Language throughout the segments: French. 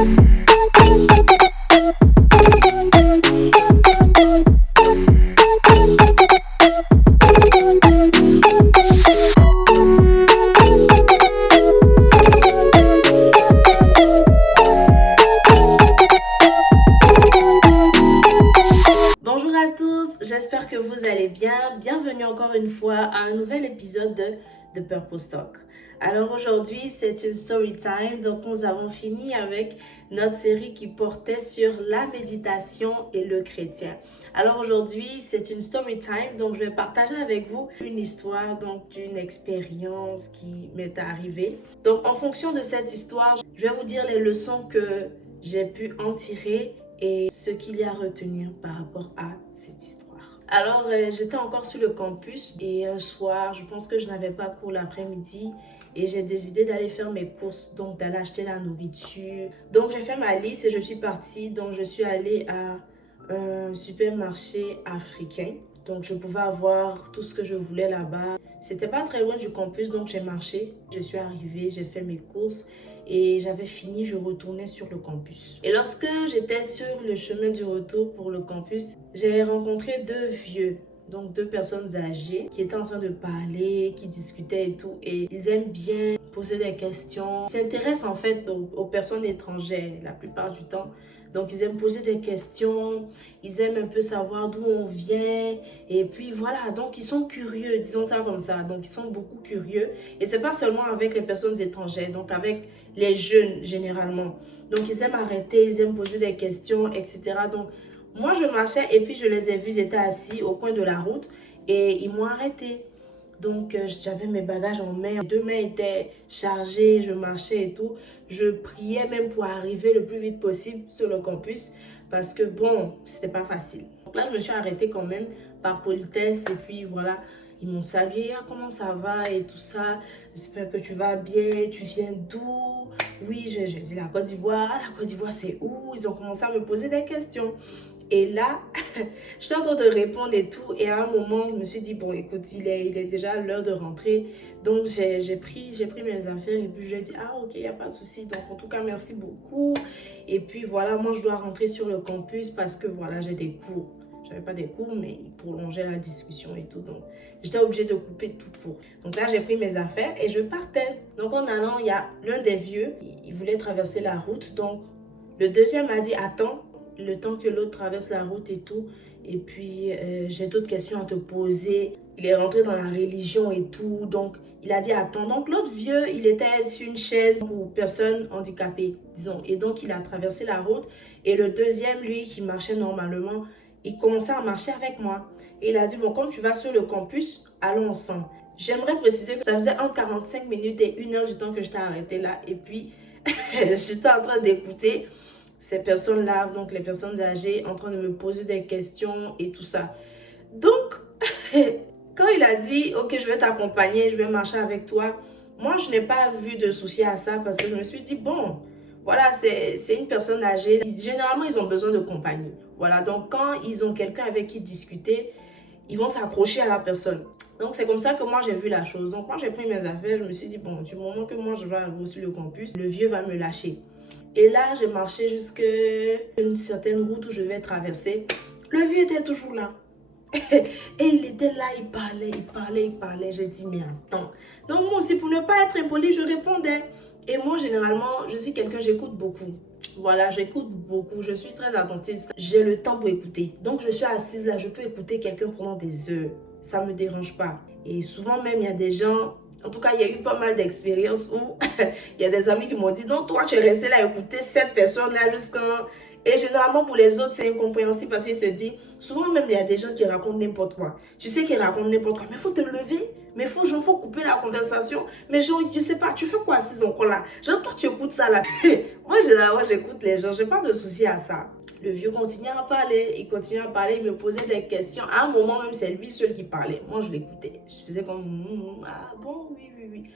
Bonjour à tous, j'espère que vous allez bien. Bienvenue encore une fois à un nouvel épisode de Purpose Talk. Alors aujourd'hui, c'est une story time, donc nous avons fini avec notre série qui portait sur la méditation et le chrétien. Alors aujourd'hui, c'est une story time, donc je vais partager avec vous une histoire donc d'une expérience qui m'est arrivée. Donc en fonction de cette histoire, je vais vous dire les leçons que j'ai pu en tirer et ce qu'il y a à retenir par rapport à cette histoire. Alors, j'étais encore sur le campus et un soir, je pense que je n'avais pas cours l'après-midi et j'ai décidé d'aller faire mes courses, donc d'aller acheter la nourriture. Donc, j'ai fait ma liste et je suis partie. Donc, je suis allée à un supermarché africain. Donc, je pouvais avoir tout ce que je voulais là-bas. C'était pas très loin du campus, donc j'ai marché. Je suis arrivée, j'ai fait mes courses. Et j'avais fini, je retournais sur le campus. Et lorsque j'étais sur le chemin du retour pour le campus, j'ai rencontré deux vieux, donc deux personnes âgées qui étaient en train de parler, qui discutaient et tout. Et ils aiment bien poser des questions. Ils s'intéressent en fait aux personnes étrangères la plupart du temps. Donc ils aiment poser des questions, ils aiment un peu savoir d'où on vient. Et puis voilà, donc ils sont curieux, disons ça comme ça. Donc ils sont beaucoup curieux. Et c'est pas seulement avec les personnes étrangères, donc avec les jeunes généralement. Donc ils aiment arrêter, ils aiment poser des questions, etc. Donc moi je marchais et puis je les ai vus, ils étaient assis au coin de la route et ils m'ont arrêté. Donc j'avais mes bagages en main, deux mains étaient chargées, je marchais et tout. Je priais même pour arriver le plus vite possible sur le campus parce que bon, c'était pas facile. Donc là je me suis arrêtée quand même par politesse et puis voilà. Ils m'ont salué, ah, comment ça va et tout ça. J'espère que tu vas bien, tu viens d'où? Oui, j'ai dit la Côte d'Ivoire. Ah, la Côte d'Ivoire, c'est où? Ils ont commencé à me poser des questions. Et là, je suis en train de répondre et tout. Et à un moment, je me suis dit, bon, écoute, il est déjà l'heure de rentrer. Donc, j'ai pris mes affaires et puis je lui ai dit, ah, ok, il n'y a pas de souci. Donc, en tout cas, merci beaucoup. Et puis, voilà, moi, je dois rentrer sur le campus parce que, voilà, j'ai des cours. J'avais pas des cours, mais ils prolongeaient la discussion et tout. Donc, j'étais obligée de couper tout court. Donc là, j'ai pris mes affaires et je partais. Donc, en allant, il y a l'un des vieux. Il voulait traverser la route. Donc, le deuxième m'a dit, attends, le temps que l'autre traverse la route et tout. Et puis, j'ai d'autres questions à te poser. Il est rentré dans la religion et tout. Donc, il a dit, attends. Donc, l'autre vieux, il était sur une chaise pour personnes handicapées, disons. Et donc, il a traversé la route. Et le deuxième, lui, qui marchait normalement, il commençait à marcher avec moi. Et il a dit, bon, comme tu vas sur le campus, allons ensemble. J'aimerais préciser que ça faisait entre 45 minutes et 1 heure du temps que je t'ai arrêté là. Et puis, j'étais en train d'écouter ces personnes-là, donc les personnes âgées, en train de me poser des questions et tout ça. Donc, quand il a dit, ok, je vais t'accompagner, je vais marcher avec toi, moi, je n'ai pas vu de souci à ça parce que je me suis dit, bon, voilà, c'est une personne âgée. Généralement, ils ont besoin de compagnie. Voilà, donc quand ils ont quelqu'un avec qui discuter, ils vont s'accrocher à la personne. Donc, c'est comme ça que moi, j'ai vu la chose. Donc, quand j'ai pris mes affaires, je me suis dit, bon, du moment que moi, je vais arriver sur le campus, le vieux va me lâcher. Et là, j'ai marché jusqu'à une certaine route où je vais traverser. Le vieux était toujours là. Et il était là, il parlait. J'ai dit, mais attends. Donc, moi aussi, pour ne pas être impoli, je répondais. Et moi, généralement, je suis quelqu'un, j'écoute beaucoup. Voilà, j'écoute beaucoup, je suis très attentive. J'ai le temps pour écouter. Donc, je suis assise là, je peux écouter quelqu'un pendant des heures. Ça ne me dérange pas. Et souvent même, il y a des gens, en tout cas, il y a eu pas mal d'expériences où il y a des amis qui m'ont dit, non, toi, tu es resté là à écouter cette personne-là jusqu'à... Et généralement, pour les autres, c'est incompréhensible parce qu'ils se disent, souvent même, il y a des gens qui racontent n'importe quoi. Tu sais qu'ils racontent n'importe quoi, mais il faut te lever. Mais il faut couper la conversation. Mais genre, je sais pas, tu fais quoi assise encore là? Genre, toi, tu écoutes ça là. Moi, j'écoute les gens, j'ai pas de souci à ça. Le vieux continuait à parler, il me posait des questions. À un moment même, c'est lui seul qui parlait. Moi, je l'écoutais. Je faisais comme, ah bon, oui.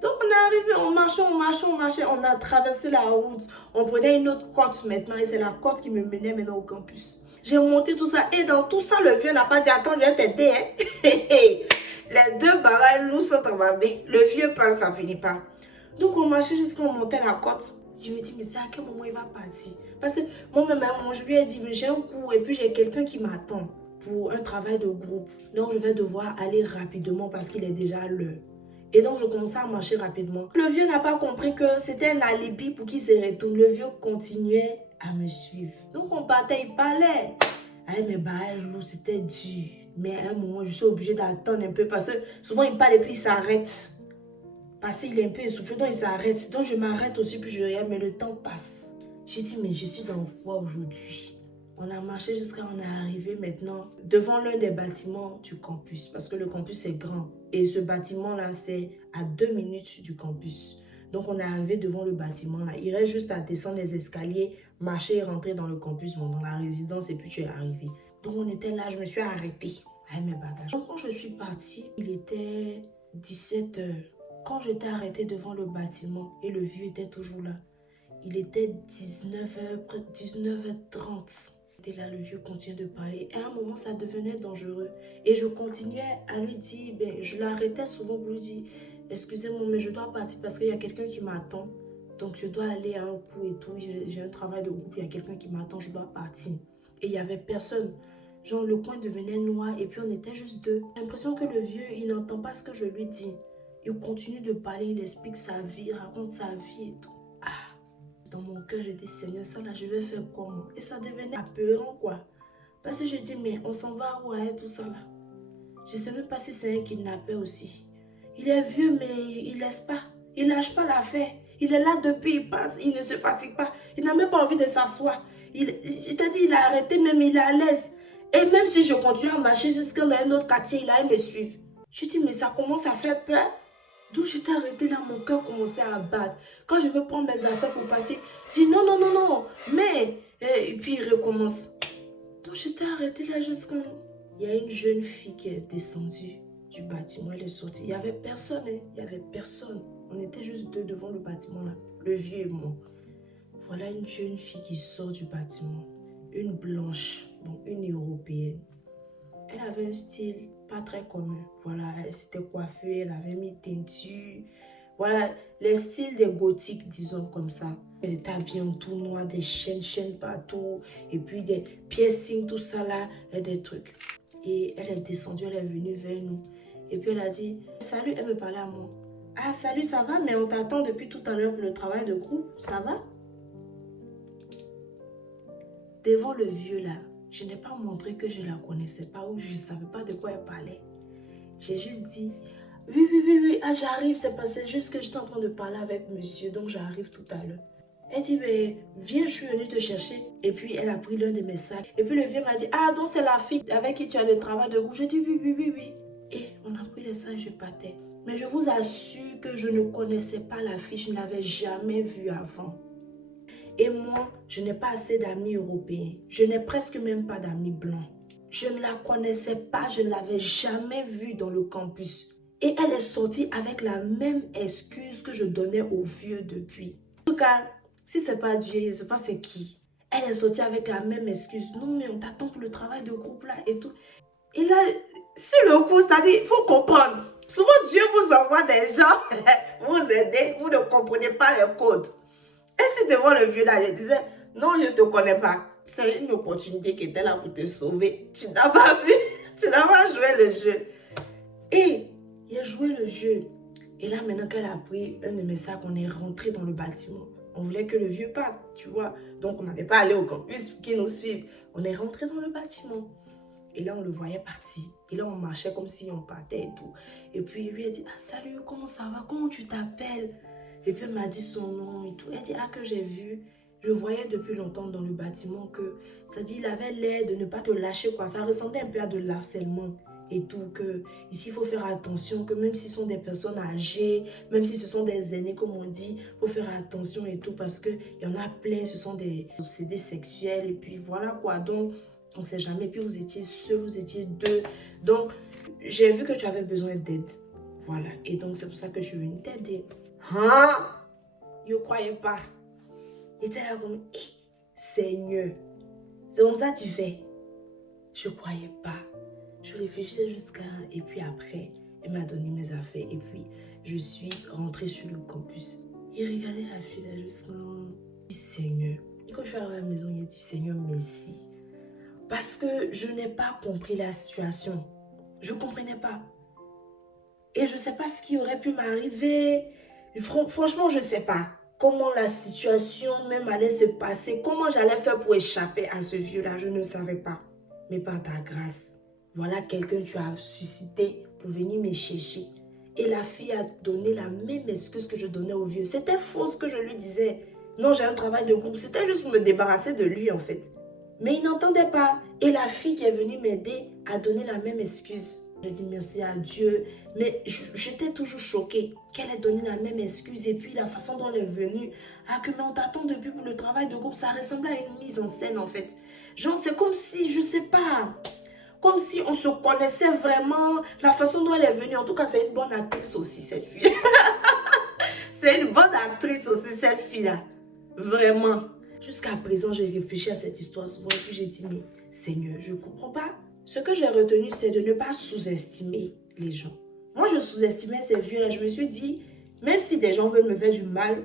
Donc, on est arrivé, on marchait, on a traversé la route. On prenait une autre côte maintenant et c'est la côte qui me menait maintenant au campus. J'ai monté tout ça et dans tout ça, le vieux n'a pas dit, attends, je vais t'aider. Hein? Les deux barrages nous sont en ma main. Le vieux parle, ça finit pas. Donc, on marchait jusqu'à on montait la côte. Je me dis, mais c'est à quel moment il va partir? Parce que moi-même, à un moment, je lui ai dit, mais j'ai un cours et puis j'ai quelqu'un qui m'attend pour un travail de groupe. Donc, je vais devoir aller rapidement parce qu'il est déjà l'heure. Et donc, je commençais à marcher rapidement. Le vieux n'a pas compris que c'était un alibi pour qu'il se retourne. Le vieux continuait à me suivre. Donc, on partait, il parlait. Ah, mais bah, c'était dur. Mais à un moment, je suis obligée d'attendre un peu parce que souvent, il parle et puis il s'arrête. Parce qu'il est un peu essoufflé, donc il s'arrête. Donc, je m'arrête aussi, puis je regarde, mais le temps passe. Je dis, mais je suis dans quoi aujourd'hui? On a marché jusqu'à on est arrivé maintenant devant l'un des bâtiments du campus. Parce que le campus est grand. Et ce bâtiment-là, c'est à 2 minutes du campus. Donc, on est arrivé devant le bâtiment-là. Il reste juste à descendre les escaliers, marcher et rentrer dans le campus, bon, dans la résidence, et puis tu es arrivé. Donc, on était là, je me suis arrêtée avec mes bagages. Donc, quand je suis partie, il était 17 h. Quand j'étais arrêtée devant le bâtiment et le vieux était toujours là, il était 19 h, près de 19 h 30. Et là, le vieux continue de parler. Et à un moment, ça devenait dangereux. Et je continuais à lui dire, je l'arrêtais souvent pour lui dire, excusez-moi, mais je dois partir parce qu'il y a quelqu'un qui m'attend. Donc, je dois aller à un coup et tout. J'ai un travail de groupe, il y a quelqu'un qui m'attend, je dois partir. Et il n'y avait personne. Genre, le coin devenait noir et puis on était juste deux. J'ai l'impression que le vieux, il n'entend pas ce que je lui dis. Il continue de parler, il explique sa vie, il raconte sa vie et tout. Ah, dans mon cœur, je dis, Seigneur, ça là, je vais faire comment? Et ça devenait apeurant, quoi. Parce que je dis, mais on s'en va où avec tout ça là? Je ne sais même pas si c'est un kidnappeur aussi. Il est vieux, mais il laisse pas. Il lâche pas l'affaire. Il est là depuis, il passe, il ne se fatigue pas. Il n'a même pas envie de s'asseoir. Je t'ai dit, il a arrêté, même il est à l'aise. Et même si je continue à marcher jusqu'à un autre quartier, il allait me suivre. Je dis, mais ça commence à faire peur. Donc j'étais arrêtée là, mon cœur commençait à battre. Quand je veux prendre mes affaires pour partir, je dis non, non, non, non, mais... Et puis il recommence. Donc j'étais arrêtée là jusqu'à... Il y a une jeune fille qui est descendue du bâtiment, elle est sortie. Il n'y avait personne, hein. Il n'y avait personne. On était juste deux devant le bâtiment là, le vieux et moi. Voilà une jeune fille qui sort du bâtiment. Une blanche, bon, une européenne. Elle avait un style pas très commun. Voilà, elle s'était coiffée, elle avait mis teinture. Voilà, les styles des gothiques, disons comme ça. Elle était habillée en tout noir, des chaînes partout. Et puis des piercings, tout ça là, et des trucs. Et elle est descendue, elle est venue vers nous. Et puis elle a dit, salut, elle me parlait à moi. Ah, salut, ça va, mais on t'attend depuis tout à l'heure pour le travail de groupe, ça va? Devant le vieux là, je n'ai pas montré que je ne la connaissais pas ou je ne savais pas de quoi elle parlait. J'ai juste dit, oui, ah, j'arrive, c'est juste que j'étais en train de parler avec monsieur, donc j'arrive tout à l'heure. Elle dit, mais viens, je suis venue te chercher. Et puis, elle a pris l'un de mes sacs. Et puis, le vieux m'a dit, ah, donc c'est la fille avec qui tu as le travail de groupe. J'ai dit, oui. Et on a pris les sacs, je partais. Mais je vous assure que je ne connaissais pas la fille, je ne l'avais jamais vue avant. Et moi, je n'ai pas assez d'amis européens. Je n'ai presque même pas d'amis blancs. Je ne la connaissais pas, je ne l'avais jamais vue dans le campus. Et elle est sortie avec la même excuse que je donnais au vieux depuis. En tout cas, si ce n'est pas Dieu, je ne sais pas c'est qui. Elle est sortie avec la même excuse. Non, mais on t'attend pour le travail de groupe là et tout. Et là, sur le coup, c'est-à-dire, il faut comprendre. Souvent, Dieu vous envoie des gens vous aider, vous ne comprenez pas les codes. Et si devant le vieux là, je disais, non, je ne te connais pas. C'est une opportunité qui était là pour te sauver. Tu n'as pas vu, tu n'as pas joué le jeu. Et il a joué le jeu. Et là, maintenant qu'elle a pris un de mes sacs, on est rentré dans le bâtiment. On voulait que le vieux parte, tu vois. Donc, on n'allait pas aller au campus pour qu'il nous suive. On est rentré dans le bâtiment. Et là, on le voyait partir. Et là, on marchait comme si on partait et tout. Et puis, il lui a dit, ah, salut, comment ça va? Comment tu t'appelles? Et puis, elle m'a dit son nom et tout. Elle dit, ah, que j'ai vu. Je voyais depuis longtemps dans le bâtiment que, ça dit, il avait l'air de ne pas te lâcher, quoi. Ça ressemblait un peu à de l'harcèlement et tout. Que ici, il faut faire attention, que même si ce sont des personnes âgées, même si ce sont des aînés, comme on dit, il faut faire attention et tout. Parce qu'il y en a plein, ce sont des obsédés sexuels. Et puis, voilà, quoi. Donc, on ne sait jamais. Puis, vous étiez seuls, vous étiez deux. Donc, j'ai vu que tu avais besoin d'aide. Voilà. Et donc, c'est pour ça que je suis venue t'aider. Hein? Je ne croyais pas. Il était là comme, Seigneur, c'est comme ça que tu fais. Je ne croyais pas. Je réfléchissais jusqu'à... Et puis après, elle m'a donné mes affaires. Et puis, je suis rentrée sur le campus. Il regardait la fille là jusqu'à... Seigneur. Et quand je suis arrivée à la maison, il a dit, Seigneur, merci. Parce que je n'ai pas compris la situation. Je ne comprenais pas. Et je ne sais pas ce qui aurait pu m'arriver. Franchement, je ne sais pas comment la situation même allait se passer. Comment j'allais faire pour échapper à ce vieux-là. Je ne savais pas. Mais par ta grâce, voilà quelqu'un que tu as suscité pour venir me chercher. Et la fille a donné la même excuse que je donnais au vieux. C'était faux ce que je lui disais. Non, j'ai un travail de groupe. C'était juste pour me débarrasser de lui en fait. Mais il n'entendait pas. Et la fille qui est venue m'aider a donné la même excuse. Je dis merci à Dieu. Mais j'étais toujours choquée qu'elle ait donné la même excuse. Et puis la façon dont elle est venue. Ah, que mais on t'attend depuis pour le travail de groupe. Ça ressemblait à une mise en scène en fait. Genre, c'est comme si, je sais pas, comme si on se connaissait vraiment. La façon dont elle est venue. En tout cas, c'est une bonne actrice aussi, cette fille. C'est une bonne actrice aussi, cette fille-là. Vraiment. Jusqu'à présent, j'ai réfléchi à cette histoire souvent. Et puis j'ai dit, mais Seigneur, je ne comprends pas. Ce que j'ai retenu, c'est de ne pas sous-estimer les gens. Moi, je sous-estimais ces vieux-là. Je me suis dit, même si des gens veulent me faire du mal,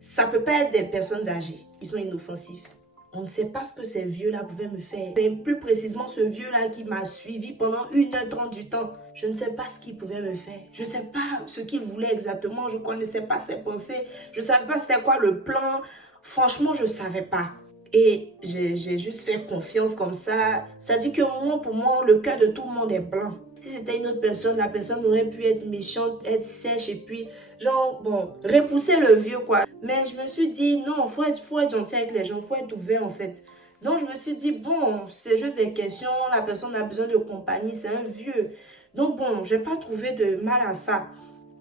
ça ne peut pas être des personnes âgées. Ils sont inoffensifs. On ne sait pas ce que ces vieux-là pouvaient me faire. Mais plus précisément, ce vieux-là qui m'a suivi pendant 1h30 du temps. Je ne sais pas ce qu'il pouvait me faire. Je ne sais pas ce qu'il voulait exactement. Je ne connaissais pas ses pensées. Je ne savais pas c'était quoi le plan. Franchement, je ne savais pas. Et j'ai juste fait confiance comme ça. Ça dit que moi, pour moi, le cœur de tout le monde est blanc. Si c'était une autre personne, la personne aurait pu être méchante, être sèche et puis, genre, bon, repousser le vieux, quoi. Mais je me suis dit, non, faut être gentil avec les gens, faut être ouvert, en fait. Donc, je me suis dit, bon, c'est juste des questions, la personne a besoin de compagnie, c'est un vieux. Donc, bon, je n'ai pas trouvé de mal à ça.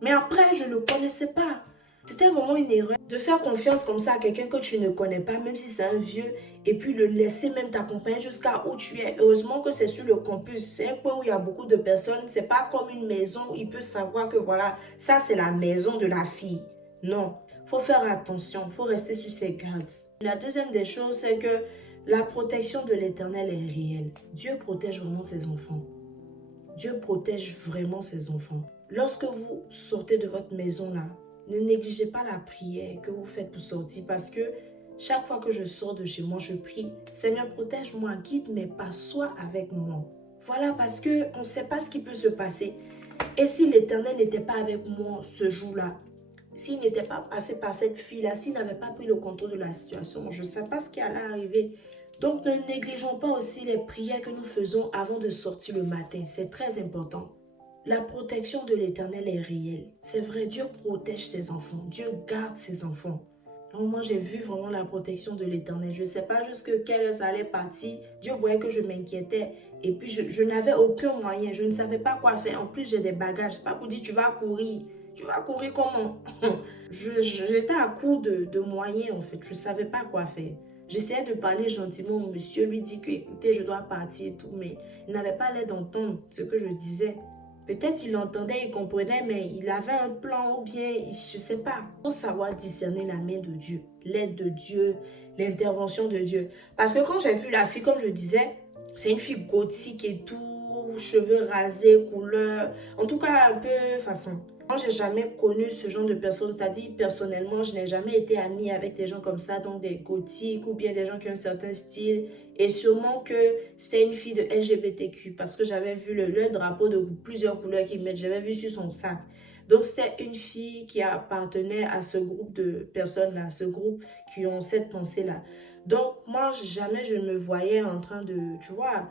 Mais après, je ne le connaissais pas. C'était vraiment une erreur de faire confiance comme ça à quelqu'un que tu ne connais pas, même si c'est un vieux, et puis le laisser même t'accompagner jusqu'à où tu es. Heureusement que c'est sur le campus. C'est un coin où il y a beaucoup de personnes. C'est pas comme une maison où il peut savoir que voilà, ça c'est la maison de la fille. Non, faut faire attention, faut rester sur ses gardes. La deuxième des choses, c'est que la protection de l'Éternel est réelle. Dieu protège vraiment ses enfants. Dieu protège vraiment ses enfants. Lorsque vous sortez de votre maison là, ne négligez pas la prière que vous faites pour sortir parce que chaque fois que je sors de chez moi, je prie. Seigneur, protège-moi, guide mes pas, sois avec moi. Voilà, parce qu'on ne sait pas ce qui peut se passer. Et si l'Éternel n'était pas avec moi ce jour-là, s'il n'était pas passé par cette fille-là, s'il n'avait pas pris le contrôle de la situation, je ne sais pas ce qui allait arriver. Donc, ne négligeons pas aussi les prières que nous faisons avant de sortir le matin. C'est très important. La protection de l'Éternel est réelle. C'est vrai, Dieu protège ses enfants. Dieu garde ses enfants. Donc moi, j'ai vu vraiment la protection de l'Éternel. Je ne sais pas jusque quelle heure ça allait partir. Dieu voyait que je m'inquiétais. Et puis, je n'avais aucun moyen. Je ne savais pas quoi faire. En plus, j'ai des bagages. Pas pour dire, tu vas courir. Tu vas courir comment? J'étais à court de moyens, en fait. Je ne savais pas quoi faire. J'essayais de parler gentiment au monsieur. Lui dit que, écoutez, je dois partir et tout. Mais il n'avait pas l'air d'entendre ce que je disais. Peut-être il entendait, il comprenait, mais il avait un plan ou bien, je ne sais pas. Il faut savoir discerner la main de Dieu, l'aide de Dieu, l'intervention de Dieu. Parce que quand j'ai vu la fille, comme je disais, c'est une fille gothique et tout, cheveux rasés, couleur, en tout cas un peu façon. Moi, j'ai jamais connu ce genre de personne. C'est-à-dire, personnellement, je n'ai jamais été amie avec des gens comme ça, donc des gothiques ou bien des gens qui ont un certain style. Et sûrement que c'était une fille de LGBTQ parce que j'avais vu le drapeau de plusieurs couleurs qu'ils mettent. J'avais vu sur son sac. Donc, c'était une fille qui appartenait à ce groupe de personnes-là, ce groupe qui ont cette pensée-là. Donc, moi, jamais je me voyais en train de, tu vois,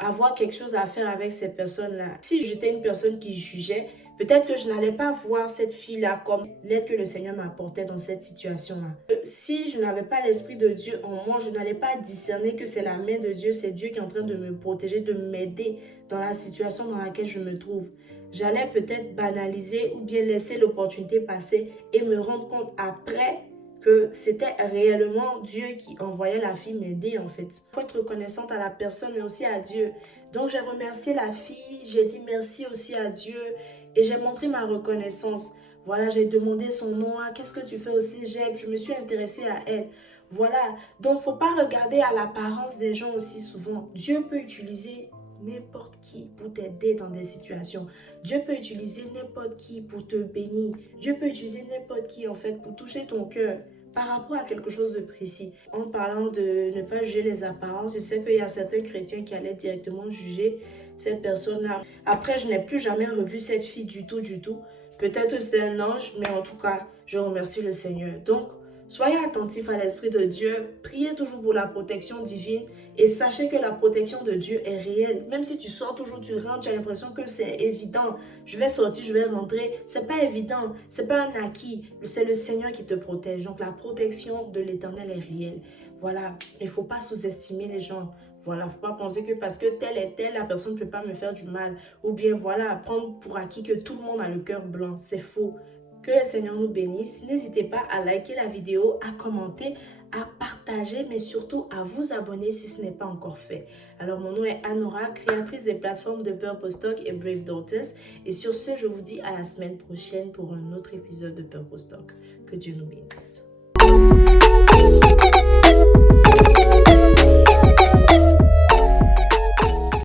avoir quelque chose à faire avec ces personnes-là. Si j'étais une personne qui jugeait, peut-être que je n'allais pas voir cette fille-là comme l'aide que le Seigneur m'apportait dans cette situation-là. Si je n'avais pas l'Esprit de Dieu en moi, je n'allais pas discerner que c'est la main de Dieu, c'est Dieu qui est en train de me protéger, de m'aider dans la situation dans laquelle je me trouve. J'allais peut-être banaliser ou bien laisser l'opportunité passer et me rendre compte après que c'était réellement Dieu qui envoyait la fille m'aider en fait. Il faut être reconnaissante à la personne mais aussi à Dieu. Donc j'ai remercié la fille, j'ai dit merci aussi à Dieu et j'ai montré ma reconnaissance. Voilà, j'ai demandé son nom, ah, qu'est-ce que tu fais au cégep? Je me suis intéressée à elle. Voilà, donc il ne faut pas regarder à l'apparence des gens aussi souvent. Dieu peut utiliser n'importe qui pour t'aider dans des situations. Dieu peut utiliser n'importe qui pour te bénir. Dieu peut utiliser n'importe qui en fait pour toucher ton cœur par rapport à quelque chose de précis. En parlant de ne pas juger les apparences, je sais qu'il y a certains chrétiens qui allaient directement juger cette personne-là. Après, je n'ai plus jamais revu cette fille du tout, du tout. Peut-être que c'était un ange, mais en tout cas, je remercie le Seigneur. Donc, soyez attentifs à l'Esprit de Dieu, priez toujours pour la protection divine et sachez que la protection de Dieu est réelle. Même si tu sors toujours, tu rentres, tu as l'impression que c'est évident. Je vais sortir, je vais rentrer. C'est pas évident, c'est pas un acquis. C'est le Seigneur qui te protège. Donc la protection de l'Éternel est réelle. Voilà, il ne faut pas sous-estimer les gens. Voilà, il ne faut pas penser que parce que tel est tel, la personne ne peut pas me faire du mal. Ou bien voilà, prendre pour acquis que tout le monde a le cœur blanc. C'est faux. Que le Seigneur nous bénisse. N'hésitez pas à liker la vidéo, à commenter, à partager, mais surtout à vous abonner si ce n'est pas encore fait. Alors, mon nom est Anora, créatrice des plateformes de Purpose Talk et Brave Daughters. Et sur ce, je vous dis à la semaine prochaine pour un autre épisode de Purpose Talk. Que Dieu nous bénisse.